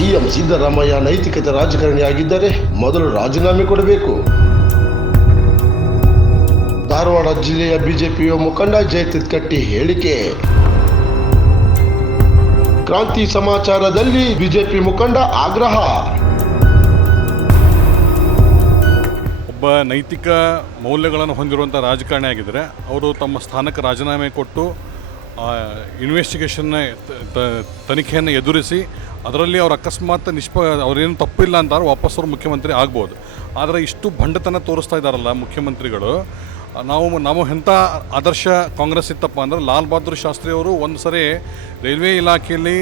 CM Siddaramaiah ನೈತಿಕತೆ ರಾಜಕಾರಣಿಯಾಗಿದ್ದರೆ ಮೊದಲು ರಾಜೀನಾಮೆ ಕೊಡಬೇಕು. ಧಾರವಾಡ ಜಿಲ್ಲೆಯ ಬಿಜೆಪಿ ಯುವ ಮುಖಂಡ ಜಯತೀರ್ಥ ಕಟ್ಟಿ ಹೇಳಿಕೆ. ಕ್ರಾಂತಿ ಸಮಾಚಾರದಲ್ಲಿ ಬಿಜೆಪಿ ಮುಖಂಡ ಆಗ್ರಹ. ಒಬ್ಬ ನೈತಿಕ ಮೌಲ್ಯಗಳನ್ನು ಹೊಂದಿರುವಂಥ ರಾಜಕಾರಣಿ ಆಗಿದ್ದರೆ ಅವರು ತಮ್ಮ ಸ್ಥಾನಕ್ಕೆ ರಾಜೀನಾಮೆ ಕೊಟ್ಟು ಇನ್ವೆಸ್ಟಿಗೇಷನ್ನ ತನಿಖೆಯನ್ನು ಎದುರಿಸಿ ಅದರಲ್ಲಿ ಅವ್ರು ಅಕಸ್ಮಾತ್ ಅವ್ರೇನು ತಪ್ಪಿಲ್ಲ ಅಂತಾರೆ ವಾಪಸ್ ಅವರು ಮುಖ್ಯಮಂತ್ರಿ ಆಗ್ಬೋದು. ಆದರೆ ಇಷ್ಟು ಭಂಡತನ ತೋರಿಸ್ತಾ ಇದ್ದಾರಲ್ಲ ಮುಖ್ಯಮಂತ್ರಿಗಳು. ನಾವು ಎಂಥ ಆದರ್ಶ ಕಾಂಗ್ರೆಸ್ ಇತ್ತಪ್ಪ ಅಂದರೆ ಲಾಲ್ ಬಹದ್ದೂರ್ ಶಾಸ್ತ್ರಿ ಅವರು ಒಂದು ಸರಿ ರೈಲ್ವೆ ಇಲಾಖೆಯಲ್ಲಿ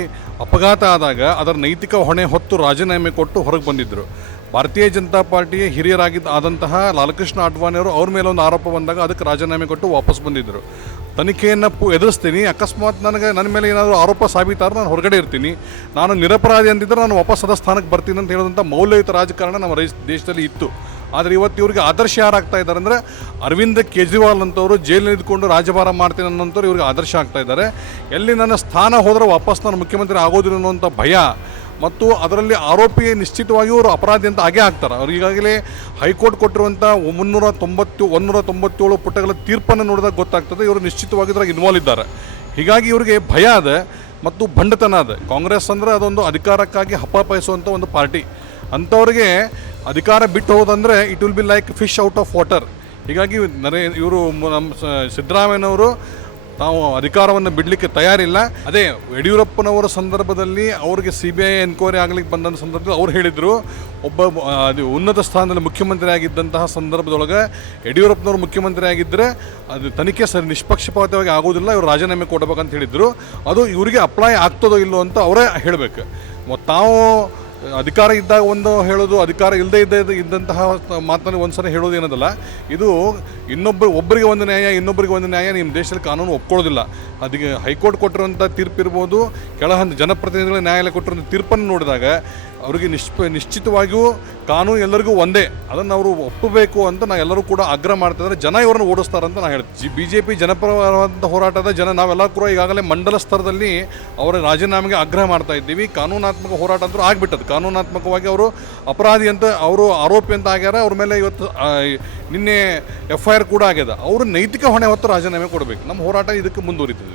ಅಪಘಾತ ಆದಾಗ ಅದರ ನೈತಿಕ ಹೊಣೆ ಹೊತ್ತು ರಾಜೀನಾಮೆ ಕೊಟ್ಟು ಹೊರಗೆ ಬಂದಿದ್ದರು. ಭಾರತೀಯ ಜನತಾ ಪಾರ್ಟಿಯ ಆದಂತಹ ಲಾಲ್ಕೃಷ್ಣ ಅಡ್ವಾಣಿಯವರು ಅವ್ರ ಮೇಲೆ ಒಂದು ಆರೋಪ ಬಂದಾಗ ಅದಕ್ಕೆ ರಾಜೀನಾಮೆ ಕೊಟ್ಟು ವಾಪಸ್ ಬಂದಿದ್ದರು. ತನಿಖೆಯನ್ನು ಎದುರಿಸ್ತೀನಿ, ಅಕಸ್ಮಾತ್ ನನ್ನ ಮೇಲೆ ಏನಾದರೂ ಆರೋಪ ಸಾಬೀತಾದ್ರೆ ನಾನು ಹೊರಗಡೆ ಇರ್ತೀನಿ, ನಾನು ನಿರಪರಾಧಿ ಅಂತಿದ್ದರೆ ನಾನು ವಾಪಸ್ ಅದ ಸ್ಥಾನಕ್ಕೆ ಬರ್ತೀನಿ ಅಂತ ಹೇಳೋದಂಥ ಮೌಲ್ಯಯುತ ರಾಜಕಾರಣ ನಮ್ಮ ದೇಶದಲ್ಲಿ ಇತ್ತು. ಆದರೆ ಇವತ್ತು ಇವ್ರಿಗೆ ಆದರ್ಶ ಯಾರಾಗ್ತಾ ಇದ್ದಾರೆ ಅಂದರೆ ಅರವಿಂದ್ ಕೇಜ್ರಿವಾಲ್ ಅಂತವರು ಜೈಲಿನ ಇದ್ಕೊಂಡು ರಾಜಭಾರ ಮಾಡ್ತೀನಿ ಅನ್ನೋಂಥವ್ರು ಇವ್ರಿಗೆ ಆದರ್ಶ ಆಗ್ತಾ ಇದ್ದಾರೆ. ಎಲ್ಲಿ ನನ್ನ ಸ್ಥಾನ ಹೋದರೆ ವಾಪಸ್ ನಾನು ಮುಖ್ಯಮಂತ್ರಿ ಆಗೋದಿಲ್ಲ ಅನ್ನೋಂಥ ಭಯ ಮತ್ತು ಅದರಲ್ಲಿ ಆರೋಪಿ ನಿಶ್ಚಿತವಾಗಿ ಅವರು ಅಪರಾಧಿ ಅಂತ ಆಗೇ ಆಗ್ತಾರೆ. ಅವ್ರು ಈಗಾಗಲೇ ಹೈಕೋರ್ಟ್ ಕೊಟ್ಟಿರುವಂಥ 197 ಪುಟಗಳ ತೀರ್ಪನ್ನು ನೋಡಿದಾಗ ಗೊತ್ತಾಗ್ತದೆ ಇವರು ನಿಶ್ಚಿತವಾಗಿ ಇದ್ರಾಗ ಇನ್ವಾಲ್ವ್ ಇದ್ದಾರೆ. ಹೀಗಾಗಿ ಇವರಿಗೆ ಭಯ ಅದ ಮತ್ತು ಭಂಡತನ ಅದ. ಕಾಂಗ್ರೆಸ್ ಅಂದರೆ ಅದೊಂದು ಅಧಿಕಾರಕ್ಕಾಗಿ ಹಪಾಪಯಿಸುವಂಥ ಒಂದು ಪಾರ್ಟಿ. ಅಂಥವ್ರಿಗೆ ಅಧಿಕಾರ ಬಿಟ್ಟು ಹೋದಂದರೆ it will be like fish out of water. ಹೀಗಾಗಿ ಇವರು ನಮ್ಮ ಸಿದ್ದರಾಮಯ್ಯನವರು ನಾವು ಅಧಿಕಾರವನ್ನು ಬಿಡಲಿಕ್ಕೆ ತಯಾರಿಲ್ಲ. ಅದೇ ಯಡಿಯೂರಪ್ಪನವರ ಸಂದರ್ಭದಲ್ಲಿ ಅವ್ರಿಗೆ CBI ಎನ್ಕ್ವೈರಿ ಆಗಲಿಕ್ಕೆ ಬಂದಂಥ ಸಂದರ್ಭದಲ್ಲಿ ಅವ್ರು ಹೇಳಿದರು, ಒಬ್ಬ ಉನ್ನತ ಸ್ಥಾನದಲ್ಲಿ ಮುಖ್ಯಮಂತ್ರಿ ಆಗಿದ್ದಂತಹ ಸಂದರ್ಭದೊಳಗೆ ಯಡಿಯೂರಪ್ಪನವರು ಮುಖ್ಯಮಂತ್ರಿ ಆಗಿದ್ದರೆ ಅದು ತನಿಖೆ ನಿಷ್ಪಕ್ಷಪಾತವಾಗಿ ಆಗೋದಿಲ್ಲ, ಇವರು ರಾಜೀನಾಮೆ ಕೊಡಬೇಕಂತ ಹೇಳಿದರು. ಅದು ಇವರಿಗೆ ಅಪ್ಲೈ ಆಗ್ತದೋ ಇಲ್ಲೋ ಅಂತ ಅವರೇ ಹೇಳಬೇಕು. ಮತ್ತು ತಾವು ಅಧಿಕಾರ ಇದ್ದಾಗ ಒಂದು ಹೇಳೋದು, ಅಧಿಕಾರ ಇಲ್ಲದೇ ಇದ್ದಂತಹ ಮಾತನ್ನು ಒಂದು ಸಲ ಹೇಳೋದು ಏನದಲ್ಲ. ಇದು ಒಬ್ಬರಿಗೆ ಒಂದು ನ್ಯಾಯ, ಇನ್ನೊಬ್ಬರಿಗೆ ಒಂದು ನ್ಯಾಯ ನಿಮ್ಮ ದೇಶದಲ್ಲಿ ಕಾನೂನು ಒಪ್ಕೊಳ್ಳೋದಿಲ್ಲ. ಅದಕ್ಕೆ ಹೈಕೋರ್ಟ್ ಕೊಟ್ಟಿರುವಂಥ ತೀರ್ಪಿರ್ಬೋದು, ಕೆಳಹಂತ ಜನಪ್ರತಿನಿಧಿಗಳ ನ್ಯಾಯಾಲಯ ಕೊಟ್ಟಿರುವಂಥ ತೀರ್ಪನ್ನು ನೋಡಿದಾಗ ಅವರಿಗೆ ನಿಶ್ಚಿತವಾಗಿಯೂ ಕಾನೂನು ಎಲ್ಲರಿಗೂ ಒಂದೇ, ಅದನ್ನು ಅವರು ಒಪ್ಪಬೇಕು ಅಂತ ನಾವು ಎಲ್ಲರೂ ಕೂಡ ಆಗ್ರಹ ಮಾಡ್ತಿದ್ದಾರೆ. ಜನ ಇವರನ್ನು ಓಡಿಸ್ತಾರಂತ ನಾನು ಹೇಳ್ತೀನಿ. BJP ಜನಪರವಾದಂಥ ಹೋರಾಟದ ನಾವೆಲ್ಲ ಕೂಡ ಈಗಾಗಲೇ ಮಂಡಲ ಸ್ತರದಲ್ಲಿ ಅವರ ರಾಜೀನಾಮೆಗೆ ಆಗ್ರಹ ಮಾಡ್ತಾ ಇದ್ದೀವಿ. ಕಾನೂನಾತ್ಮಕ ಹೋರಾಟ ಅಂತೂ ಆಗಿಬಿಟ್ಟದು. ಕಾನೂನಾತ್ಮಕವಾಗಿ ಅವರು ಅಪರಾಧಿ ಅಂತ, ಅವರು ಆರೋಪಿ ಅಂತ ಆಗ್ಯಾರ. ಅವ್ರ ಮೇಲೆ ಇವತ್ತು ನಿನ್ನೆ FIR ಕೂಡ ಆಗ್ಯದ. ಅವರು ನೈತಿಕ ಹೊಣೆ ಹೊತ್ತು ರಾಜೀನಾಮೆ ಕೊಡಬೇಕು. ನಮ್ಮ ಹೋರಾಟ ಇದಕ್ಕೆ ಮುಂದುವರಿತದೆ.